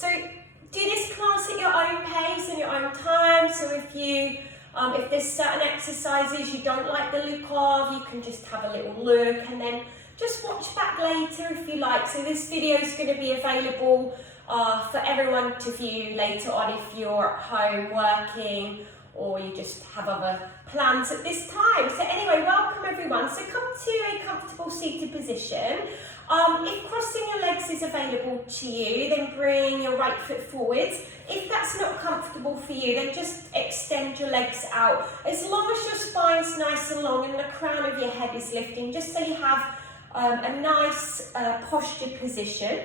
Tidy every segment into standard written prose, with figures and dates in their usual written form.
So do this class at your own pace and your own time. So if there's certain exercises you don't like the look of, you can just have a little look and then just watch back later if you like. So this video is going to be available for everyone to view later on if you're at home working or you just have other plans at this time. So anyway, welcome everyone. So come to a comfortable seated position. If crossing your legs is available to you, then bring your right foot forwards. If that's not comfortable for you, then just extend your legs out. As long as your spine's nice and long and the crown of your head is lifting, just so you have a nice postured position.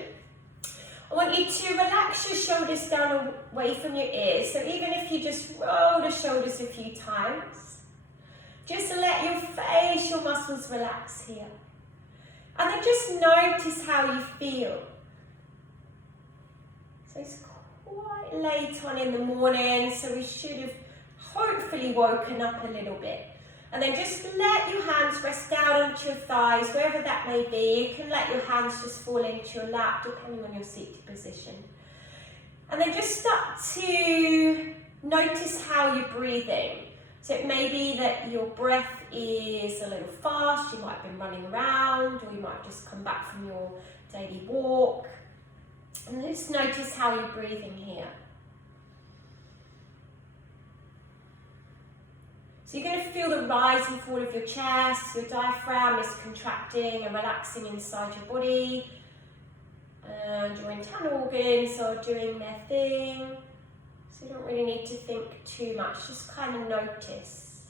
I want you to relax your shoulders down away from your ears. So even if you just roll the shoulders a few times, just let your facial muscles relax here. And then just notice how you feel. So it's quite late on in the morning, so we should have hopefully woken up a little bit. And then just let your hands rest down onto your thighs, wherever that may be. You can let your hands just fall into your lap, depending on your seated position. And then just start to notice how you're breathing. So it may be that your breath is a little fast, you might have been running around, or you might have just come back from your daily walk. And just notice how you're breathing here. So you're going to feel the rise and fall of your chest, your diaphragm is contracting and relaxing inside your body. And your internal organs are doing their thing. So you don't really need to think too much, just kind of notice.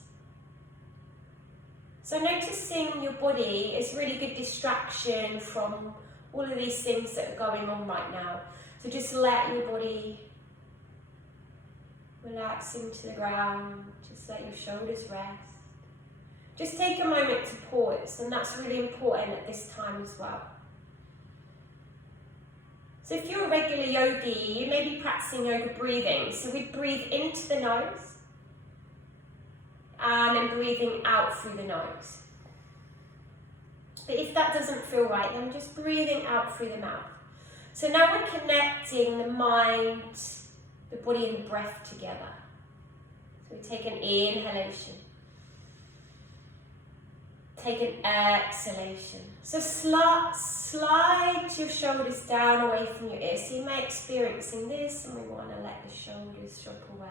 So noticing your body is really good distraction from all of these things that are going on right now. So just let your body relax into the ground, just let your shoulders rest. Just take a moment to pause, and that's really important at this time as well. So if you're a regular yogi, you may be practicing yoga breathing. So we'd breathe into the nose and then breathing out through the nose. But if that doesn't feel right, then just breathing out through the mouth. So now we're connecting the mind, the body and the breath together. So we take an inhalation. Take an exhalation. So slide your shoulders down away from your ears. So you may be experiencing this, and we want to let the shoulders drop away.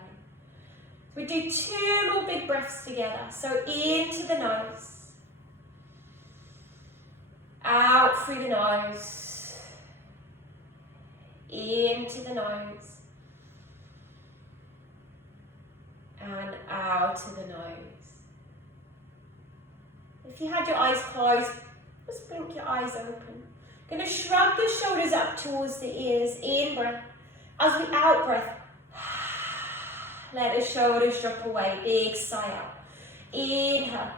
So we do 2 more big breaths together. So into the nose. Out through the nose. Into the nose. And out to the nose. If you had your eyes closed, just blink your eyes open. Going to shrug the shoulders up towards the ears. In breath. As we out breath, let the shoulders drop away. Big sigh out. Inhale.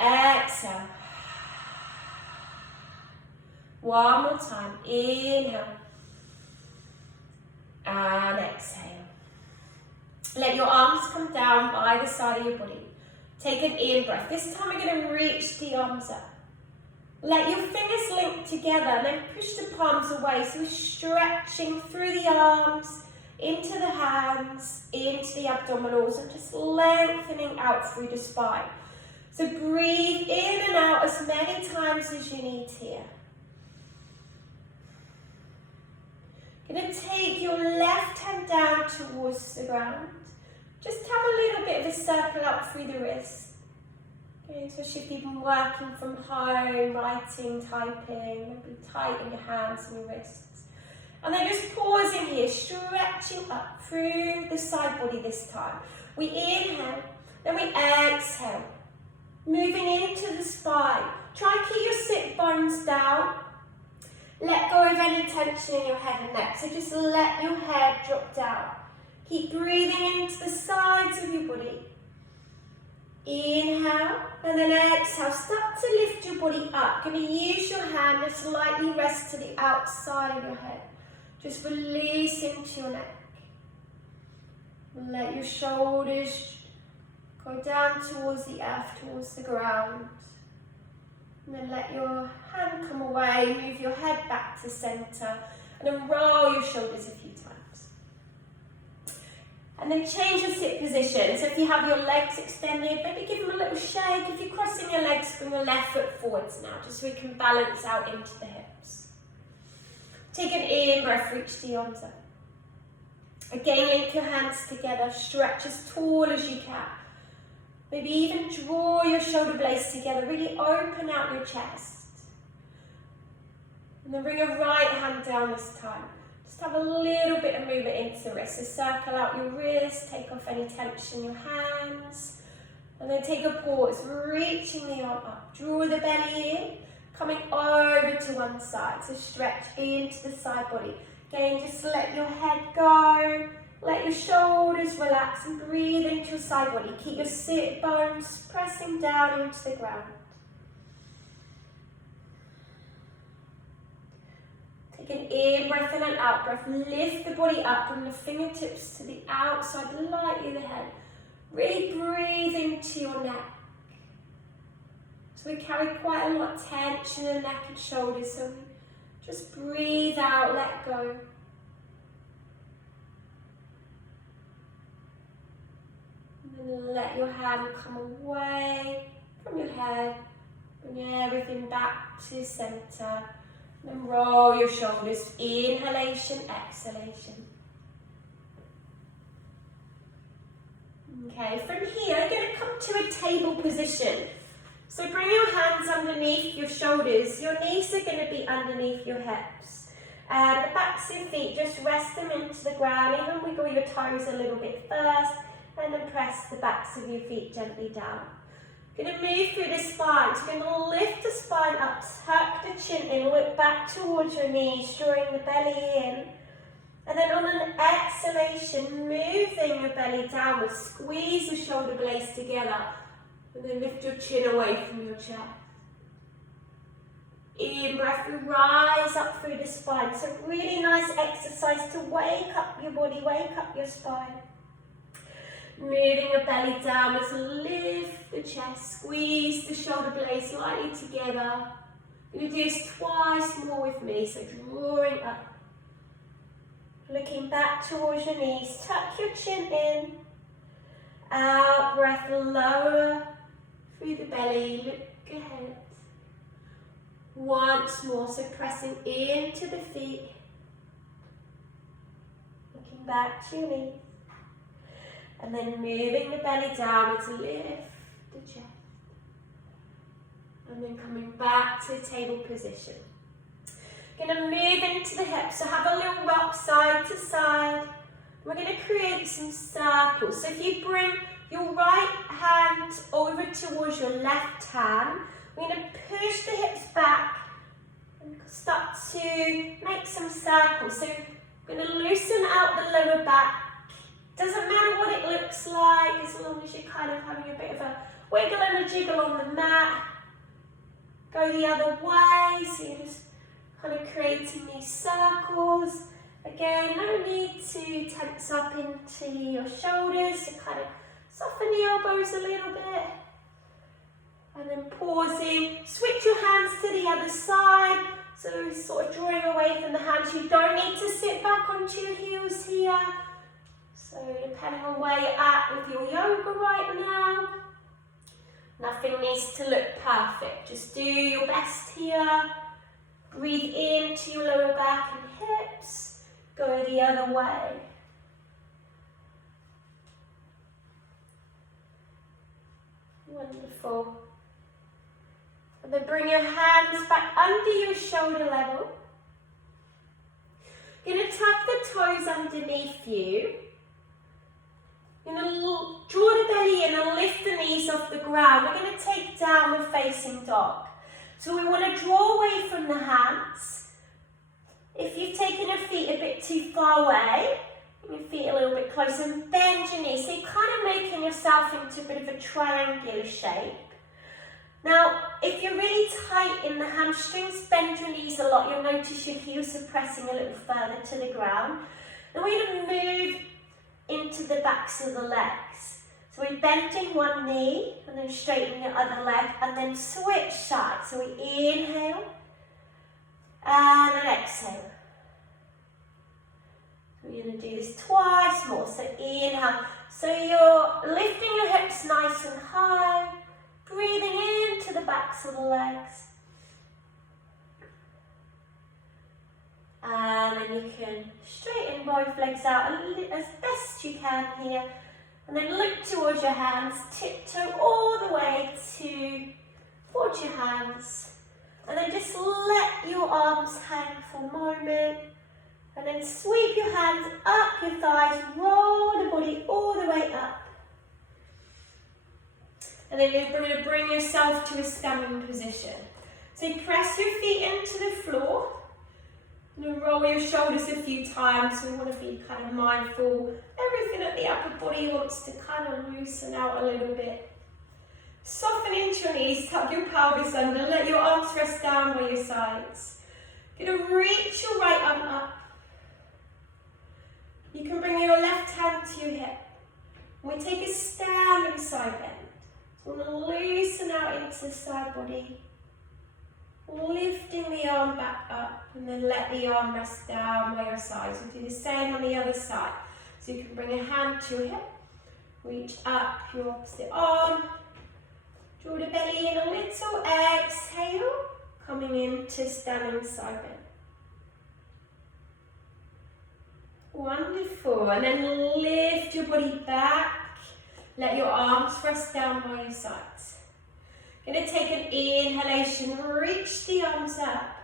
Exhale. One more time. Inhale. And exhale. Let your arms come down by the side of your body. Take an in breath. This time we're going to reach the arms up. Let your fingers link together and then push the palms away. So we're stretching through the arms, into the hands, into the abdominals, and just lengthening out through the spine. So breathe in and out as many times as you need here. Going to take your left hand down towards the ground. Just have a little bit of a circle up through the wrist. Okay, especially if you've been working from home, writing, typing, maybe tighten your hands and your wrists. And then just pausing here, stretching up through the side body this time. We inhale, then we exhale. Moving into the spine. Try and keep your sit bones down. Let go of any tension in your head and neck. So just let your head drop down. Keep breathing into the sides of your body. Inhale and then exhale. Start to lift your body up. Going to use your hand to slightly rest to the outside of your head. Just release into your neck. Let your shoulders go down towards the earth, towards the ground. And then let your hand come away. Move your head back to center. And then roll your shoulders a few times. And then change your sit position. So if you have your legs extended, maybe give them a little shake. If you're crossing your legs, bring your left foot forwards now, just so we can balance out into the hips. Take an in breath, reach the arms up. Again, link your hands together, stretch as tall as you can. Maybe even draw your shoulder blades together, really open out your chest. And then bring your right hand down this time. Just have a little bit of movement into the wrist. So circle out your wrist, take off any tension in your hands. And then take a pause, reaching the arm up. Draw the belly in, coming over to one side. So stretch into the side body. Again, just let your head go. Let your shoulders relax and breathe into your side body. Keep your sit bones pressing down into the ground. Take an in breath and an out breath. Lift the body up, bring the fingertips to the outside, lightly the head. Really breathe into your neck. So we carry quite a lot of tension in the neck and shoulders, so just breathe out, let go. Let your hand come away from your head. Bring everything back to center. Then roll your shoulders. Inhalation, exhalation. Okay, from here, you're going to come to a table position. So bring your hands underneath your shoulders. Your knees are going to be underneath your hips. And the backs of your feet, just rest them into the ground. Even wiggle your toes a little bit first. And then press the backs of your feet gently down. You're going to move through the spine. So you're going to lift the spine up, tuck the chin in, look back towards your knees, drawing the belly in. And then on an exhalation, moving your belly downwards, squeeze the shoulder blades together. And then lift your chin away from your chest. In breath, rise up through the spine. So really nice exercise to wake up your body, wake up your spine. Moving your belly downwards, lift the chest, squeeze the shoulder blades slightly together. You're going to do this twice more with me, so drawing up. Looking back towards your knees, tuck your chin in. Out breath, lower through the belly, look ahead. Once more, so pressing into the feet. Looking back to your knees. And then moving the belly downwards, lift the chest. And then coming back to table position. Going to move into the hips, so have a little rock side to side. We're going to create some circles. So if you bring your right hand over towards your left hand, we're going to push the hips back and start to make some circles. So we're going to loosen out the lower back. Doesn't matter what it looks like, as long as you're kind of having a bit of a wiggle and a jiggle on the mat. Go the other way, so you're just kind of creating these circles. Again, no need to tense up into your shoulders, so kind of soften the elbows a little bit. And then pausing, switch your hands to the other side, so sort of drawing away from the hands. You don't need to sit back onto your heels here. So depending on where you're at with your yoga right now, nothing needs to look perfect. Just do your best here. Breathe into your lower back and hips. Go the other way. Wonderful. And then bring your hands back under your shoulder level. You're going to tuck the toes underneath you. You're going to draw the belly in and lift the knees off the ground. We're going to take downward facing dog. So we want to draw away from the hands. If you've taken your feet a bit too far away, bring your feet a little bit closer and bend your knees. So you're kind of making yourself into a bit of a triangular shape. Now, if you're really tight in the hamstrings, bend your knees a lot. You'll notice your heels are pressing a little further to the ground. Then we're going to move into the backs of the legs. So we bend in one knee and then straighten your other leg and then switch sides. So we inhale and then exhale. You're going to do this twice more. So inhale. So you're lifting your hips nice and high, breathing into the backs of the legs. And then you can straighten both legs out as best you can here. And then look towards your hands, tiptoe all the way towards your hands. And then just let your arms hang for a moment. And then sweep your hands up your thighs, roll the body all the way up. And then you're going to bring yourself to a standing position. So press your feet into the floor. And roll your shoulders a few times. So we want to be kind of mindful. Everything at the upper body wants to kind of loosen out a little bit. Soften into your knees, tuck your pelvis under, let your arms rest down by your sides. You're going to reach your right arm up. You can bring your left hand to your hip. We take a standing side bend. So we want to loosen out into the side body. Lifting the arm back up and then let the arm rest down by your sides. We'll do the same on the other side. So you can bring a hand to your hip, reach up your opposite arm, draw the belly in a little, exhale, coming into standing side bend. Wonderful, and then lift your body back, let your arms rest down by your sides. Going to take an inhalation, reach the arms up,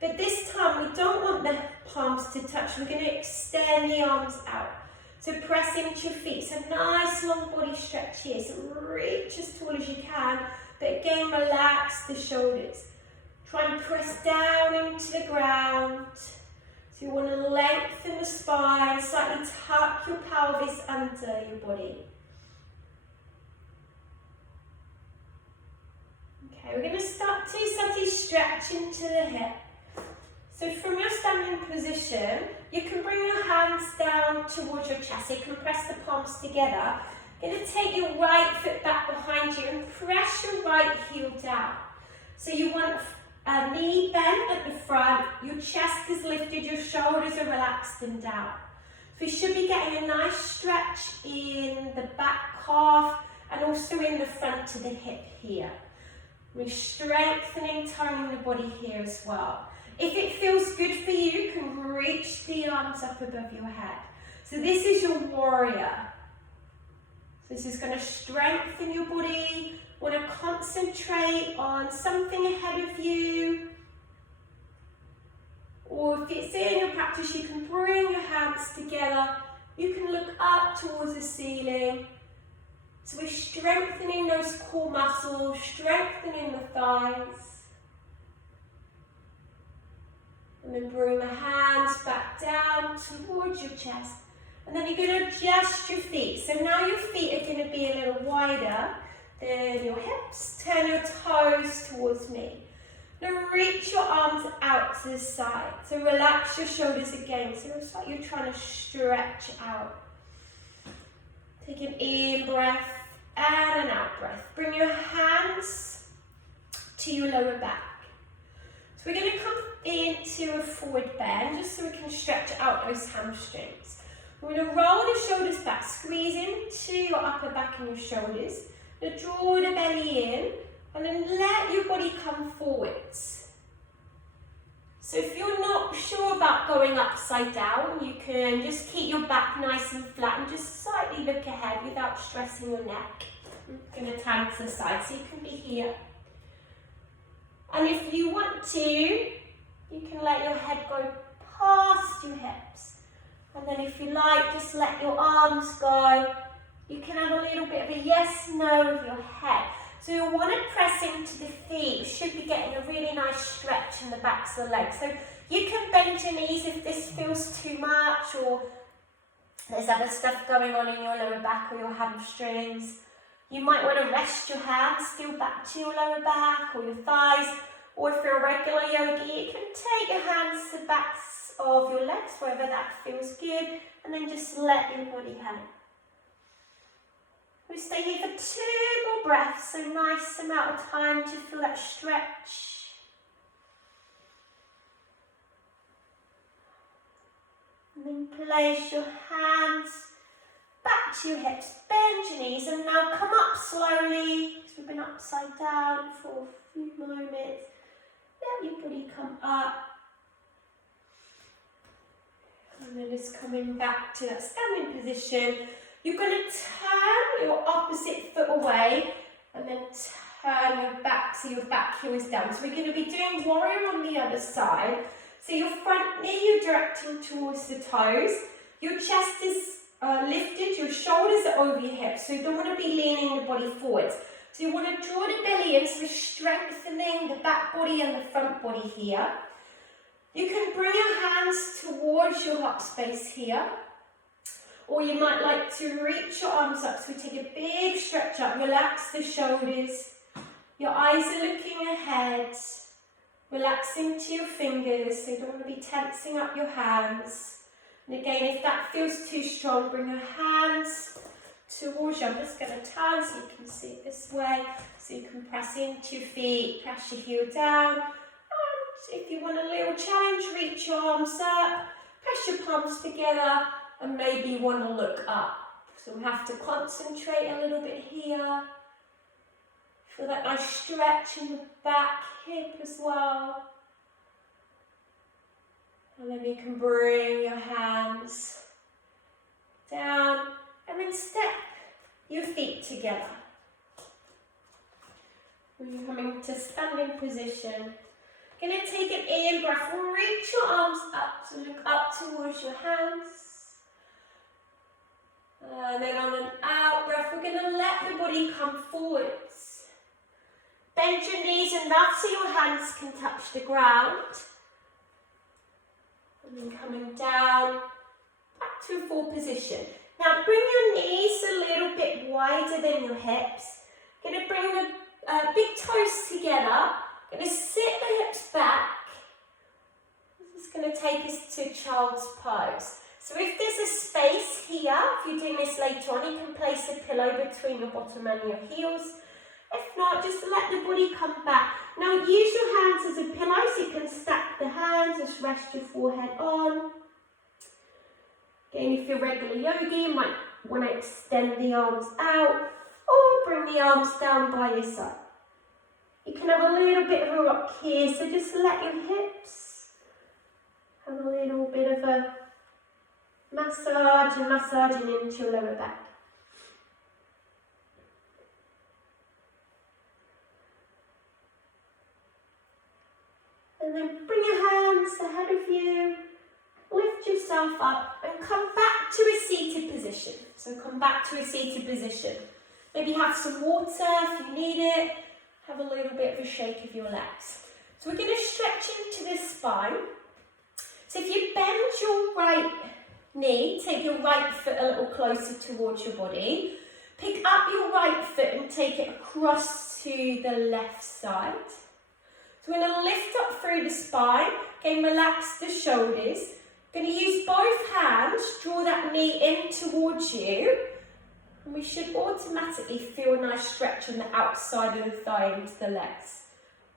but this time we don't want the palms to touch, we're going to extend the arms out. So press into your feet, so nice long body stretch here, so reach as tall as you can, but again relax the shoulders. Try and press down into the ground. So you want to lengthen the spine, slightly tuck your pelvis under your body. Okay, we're going to start to stretch into the hip. So from your standing position, you can bring your hands down towards your chest. So you can press the palms together. You're going to take your right foot back behind you and press your right heel down. So you want a knee bent at the front, your chest is lifted, your shoulders are relaxed and down. So we should be getting a nice stretch in the back calf and also in the front of the hip here. We're strengthening, toning the body here as well. If it feels good for you, you can reach the arms up above your head. So this is your warrior. So this is going to strengthen your body. Want to concentrate on something ahead of you. Or if it's in your practice, you can bring your hands together. You can look up towards the ceiling. So we're strengthening those core muscles, strengthening the thighs. And then bring the hands back down towards your chest. And then you're going to adjust your feet. So now your feet are going to be a little wider than your hips. Turn your toes towards me. Now reach your arms out to the side. So relax your shoulders again. So it's like you're trying to stretch out. Take an in breath and an out breath. Bring your hands to your lower back. So we're going to come into a forward bend just so we can stretch out those hamstrings. We're going to roll the shoulders back, squeeze into your upper back and your shoulders. Now draw the belly in and then let your body come forwards. So if you're not sure about going upside down, you can just keep your back nice and flat and just slightly look ahead without stressing your neck. I'm going to turn to the side so you can be here. And if you want to, you can let your head go past your hips. And then if you like, just let your arms go. You can have a little bit of a yes, no with your head. So you'll want to press into the feet. You should be getting a really nice stretch in the backs of the legs. So you can bend your knees if this feels too much or there's other stuff going on in your lower back or your hamstrings. You might want to rest your hands still back to your lower back or your thighs. Or if you're a regular yogi, you can take your hands to the backs of your legs, wherever that feels good, and then just let your body hang. We stay here for 2 more breaths, so nice amount of time to feel that stretch. And then place your hands back to your hips, bend your knees, and now come up slowly, because we've been upside down for a few moments. Let your body come up. And then just coming back to that standing position. You're going to turn your opposite foot away, and then turn your back, so your back heel is down. So we're going to be doing warrior on the other side. So your front knee, you're directing towards the toes. Your chest is lifted, your shoulders are over your hips, so you don't want to be leaning your body forwards. So you want to draw the belly in, so we're strengthening the back body and the front body here. You can bring your hands towards your hip space here, or you might like to reach your arms up, so take a big stretch up, relax the shoulders, your eyes are looking ahead, relaxing to your fingers, so you don't want to be tensing up your hands. And again, if that feels too strong, bring your hands towards you. I'm just going to turn so you can see it this way. So you can press into your feet, press your heel down. And if you want a little challenge, reach your arms up, press your palms together, and maybe you want to look up. So we have to concentrate a little bit here. Feel that nice stretch in the back hip as well. And then you can bring your hands down and then step your feet together. When you're coming to standing position, going to take an in breath, reach your arms up, so look up towards your hands. And then on an out breath, we're going to let the body come forwards. Bend your knees enough so your hands can touch the ground. And then coming down, back to a full position. Now bring your knees a little bit wider than your hips. Going to bring the big toes together. Going to sit the hips back. This is going to take us to child's pose. So if there's a space here, if you're doing this later on, you can place a pillow between your bottom and your heels. If not, just let the body come back. Now use your hands as a pillow, so you can stack the hands, just rest your forehead on. Again, if you're regular yogi, you might want to extend the arms out, or bring the arms down by your side. You can have a little bit of a rock here, so just let your hips have a little bit of a massage and massaging into your lower back. And then bring your hands ahead of you, lift yourself up and come back to a seated position. So come back to a seated position. Maybe have some water if you need it. Have a little bit of a shake of your legs. So we're going to stretch into the spine. So if you bend your right knee, take your right foot a little closer towards your body. Pick up your right foot and take it across to the left side. So we're going to lift up through the spine, again relax the shoulders. Going to use both hands, draw that knee in towards you. And we should automatically feel a nice stretch on the outside of the thigh into the legs.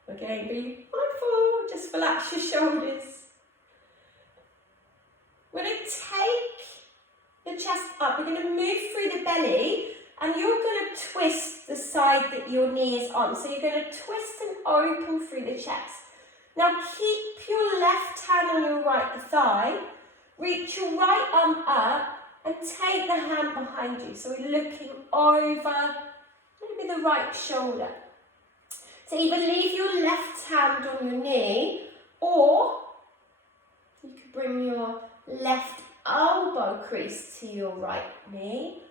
Again, be mindful, just relax your shoulders. We're going to take the chest up, we're going to move through the belly. And you're going to twist the side that your knee is on. So you're going to twist and open through the chest. Now keep your left hand on your right thigh. Reach your right arm up and take the hand behind you. So we're looking over maybe the right shoulder. So either leave your left hand on your knee, or you could bring your left elbow crease to your right knee.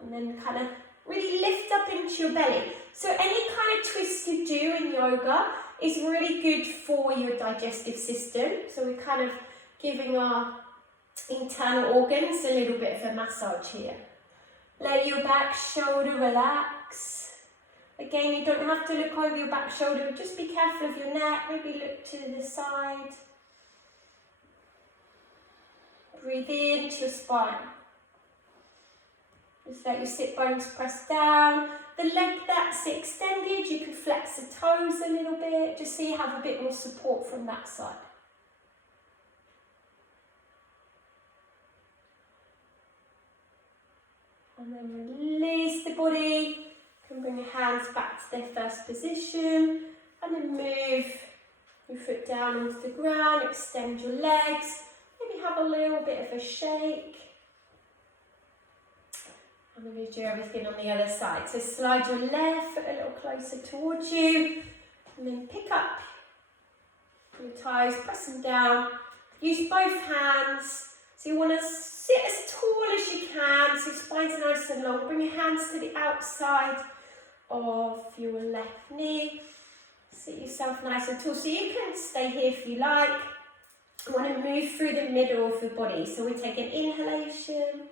And then kind of really lift up into your belly. So any kind of twist you do in yoga is really good for your digestive system. So we're kind of giving our internal organs a little bit of a massage here. Let your back shoulder relax. Again, you don't have to look over your back shoulder, just be careful of your neck, maybe look to the side. Breathe into your spine. Just let your sit bones press down. The leg that's extended, you can flex the toes a little bit, just so you have a bit more support from that side. And then release the body. You can bring your hands back to their first position. And then move your foot down onto the ground, extend your legs. Maybe have a little bit of a shake. And we're going to do everything on the other side. So slide your left foot a little closer towards you. And then pick up your toes, press them down. Use both hands. So you want to sit as tall as you can, so your spine's nice and long. Bring your hands to the outside of your left knee. Sit yourself nice and tall. So you can stay here if you like. You want to move through the middle of the body. So we take an inhalation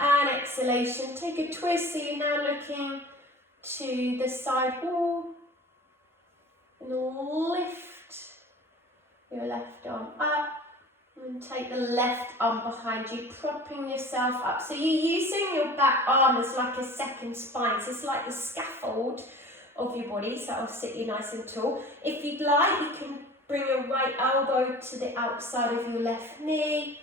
and exhalation. Take a twist, so you're now looking to the side wall. And lift your left arm up. And take the left arm behind you, propping yourself up. So you're using your back arm as like a second spine. So it's like the scaffold of your body. So that'll sit you nice and tall. If you'd like, you can bring your right elbow to the outside of your left knee.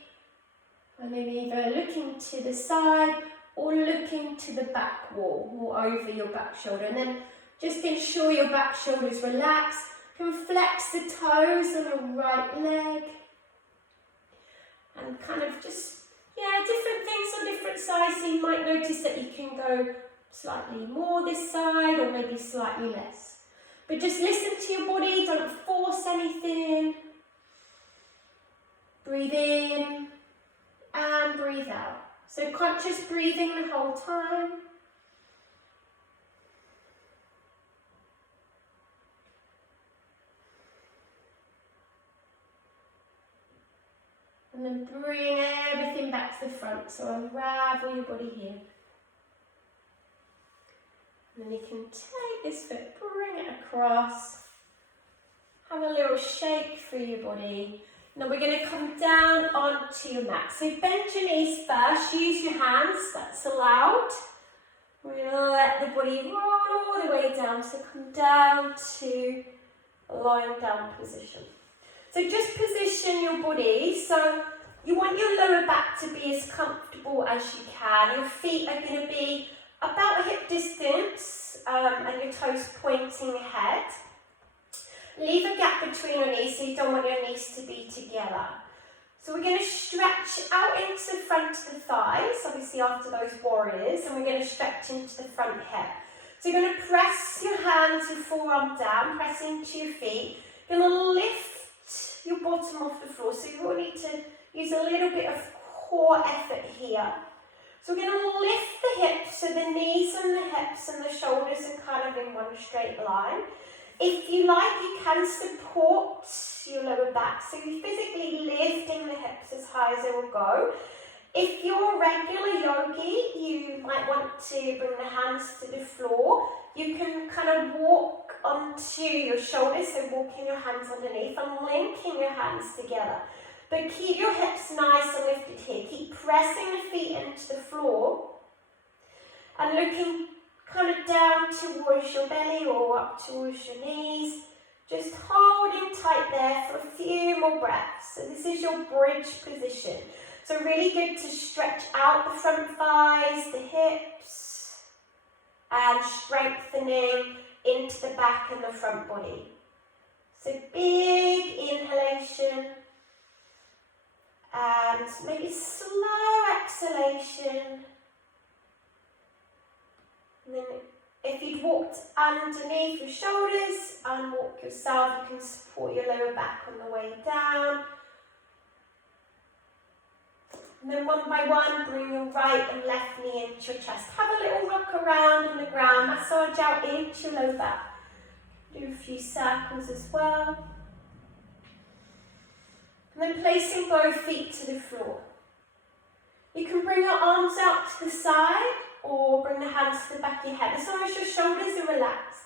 And then either looking to the side or looking to the back wall or over your back shoulder. And then just ensure your back shoulder is relaxed. You can flex the toes on your right leg. And kind of just, different things on different sides. So you might notice that you can go slightly more this side or maybe slightly less. But just listen to your body, don't force anything. Breathe in and breathe out. So conscious breathing the whole time. And then bring everything back to the front. So unravel your body here. And then you can take this foot, bring it across. Have a little shake through your body. Now we're going to come down onto your mat. So bend your knees first. Use your hands, that's allowed. We're going to let the body roll all the way down. So come down to a lying down position. So just position your body, so you want your lower back to be as comfortable as you can. Your feet are going to be about a hip distance and your toes pointing ahead. Leave a gap between your knees, so you don't want your knees to be together. So we're going to stretch out into the front of the thighs, obviously after those warriors, and we're going to stretch into the front hip. So you're going to press your hands, your forearm down, press into your feet. You're going to lift your bottom off the floor, so you will need to use a little bit of core effort here. So we're going to lift the hips, so the knees and the hips and the shoulders are kind of in one straight line. If you like, you can support your lower back, so you're physically lifting the hips as high as they will go. If you're a regular yogi, you might want to bring the hands to the floor. You can kind of walk onto your shoulders, so walking your hands underneath and linking your hands together. But keep your hips nice and lifted here. Keep pressing the feet into the floor and looking kind of down towards your belly or up towards your knees. Just holding tight there for a few more breaths. So this is your bridge position. So really good to stretch out the front thighs, the hips, and strengthening into the back and the front body. So big inhalation and maybe slow exhalation. And then if you'd walked underneath your shoulders and walk yourself, you can support your lower back on the way down. And then one by one, bring your right and left knee into your chest. Have a little rock around on the ground, massage out into your low back. Do a few circles as well. And then placing both feet to the floor. You can bring your arms out to the side or bring the hands to the back of your head as long as your shoulders are relaxed.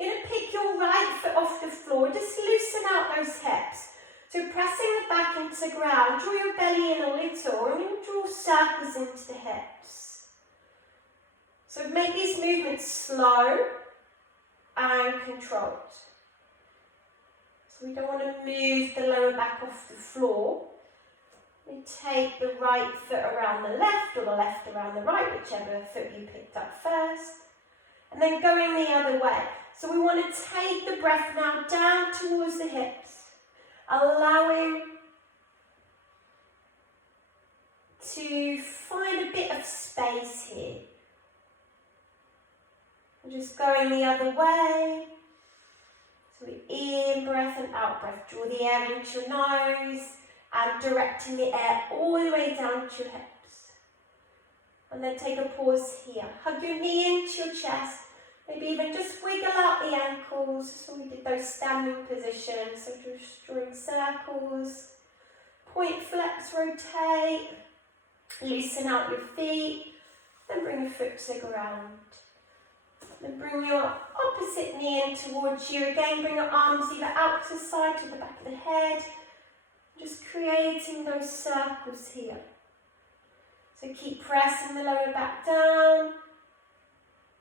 You're going to pick your right foot off the floor, just loosen out those hips. So pressing the back into the ground, draw your belly in a little and then draw circles into the hips. So make these movements slow and controlled. So we don't want to move the lower back off the floor. We take the right foot around the left or the left around the right, whichever foot you picked up first. And then going the other way. So we want to take the breath now down towards the hips, allowing to find a bit of space here. And just going the other way. So we in breath and out breath. Draw the air into your nose and directing the air all the way down to your hips. And then take a pause here. Hug your knee into your chest. Maybe even just wiggle out the ankles. That's when we did those standing positions. So just drawing circles. Point, flex, rotate. Loosen out your feet. Then bring your foot to the ground. Then bring your opposite knee in towards you. Again, bring your arms either out to the side, to the back of the head. Just creating those circles here. So keep pressing the lower back down.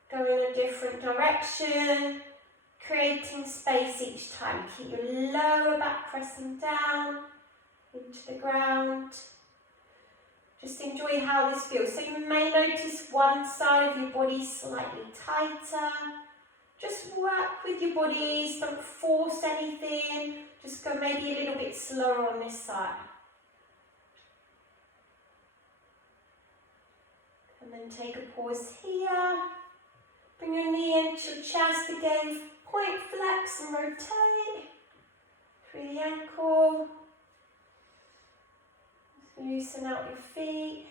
Go in a different direction. Creating space each time. Keep your lower back pressing down into the ground. Just enjoy how this feels. So you may notice one side of your body slightly tighter. Just work with your bodies, don't force anything. Just go maybe a little bit slower on this side. And then take a pause here. Bring your knee into your chest again. Point, flex and rotate through the ankle. Loosen out your feet.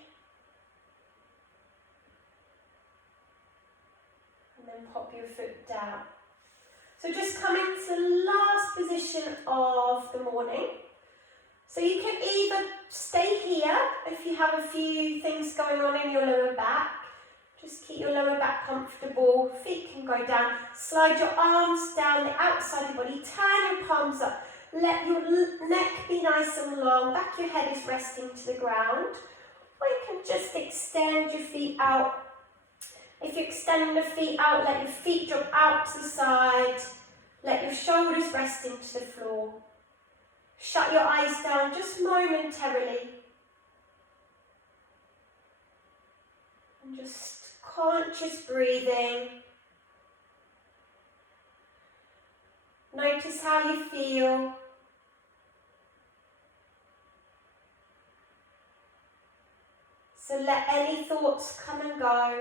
And then pop your foot down. So just coming to the last position of the morning. So you can either stay here if you have a few things going on in your lower back. Just keep your lower back comfortable. Feet can go down. Slide your arms down the outside of your body. Turn your palms up. Let your neck be nice and long. Back of your head is resting to the ground. Or you can just extend your feet out. If you're extending the feet out, let your feet drop out to the side. Let your shoulders rest into the floor. Shut your eyes down just momentarily. And just conscious breathing. Notice how you feel. So let any thoughts come and go.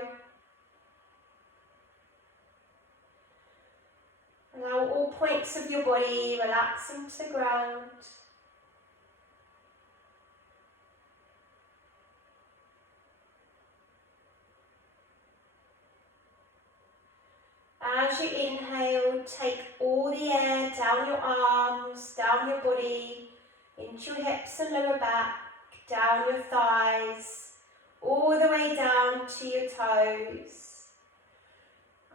Allow all points of your body relaxing to the ground. As you inhale, take all the air down your arms, down your body, into your hips and lower back, down your thighs, all the way down to your toes.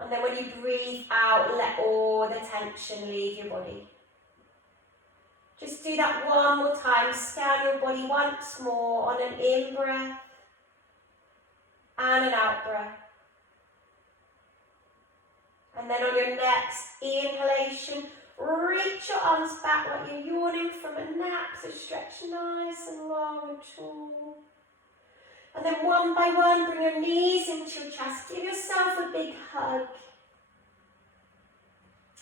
And then when you breathe out, let all the tension leave your body. Just do that one more time. Scan your body once more on an in breath and an out breath. And then on your next inhalation, reach your arms back like you're yawning from a nap, so stretch nice and long and tall. And then one by one, bring your knees into your chest. Give yourself a big hug.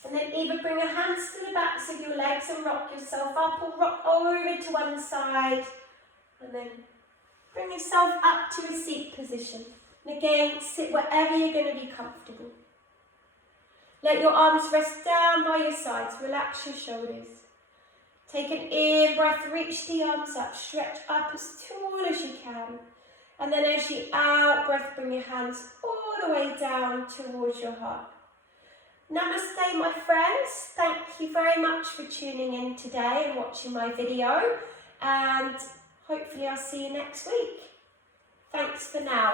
And then either bring your hands to the backs of your legs and rock yourself up, or rock over to one side. And then bring yourself up to a seat position. And again, sit wherever you're going to be comfortable. Let your arms rest down by your sides. Relax your shoulders. Take an in breath, reach the arms up, stretch up as tall as you can. And then as you out breath, bring your hands all the way down towards your heart. Namaste, my friends. Thank you very much for tuning in today and watching my video. And hopefully I'll see you next week. Thanks for now.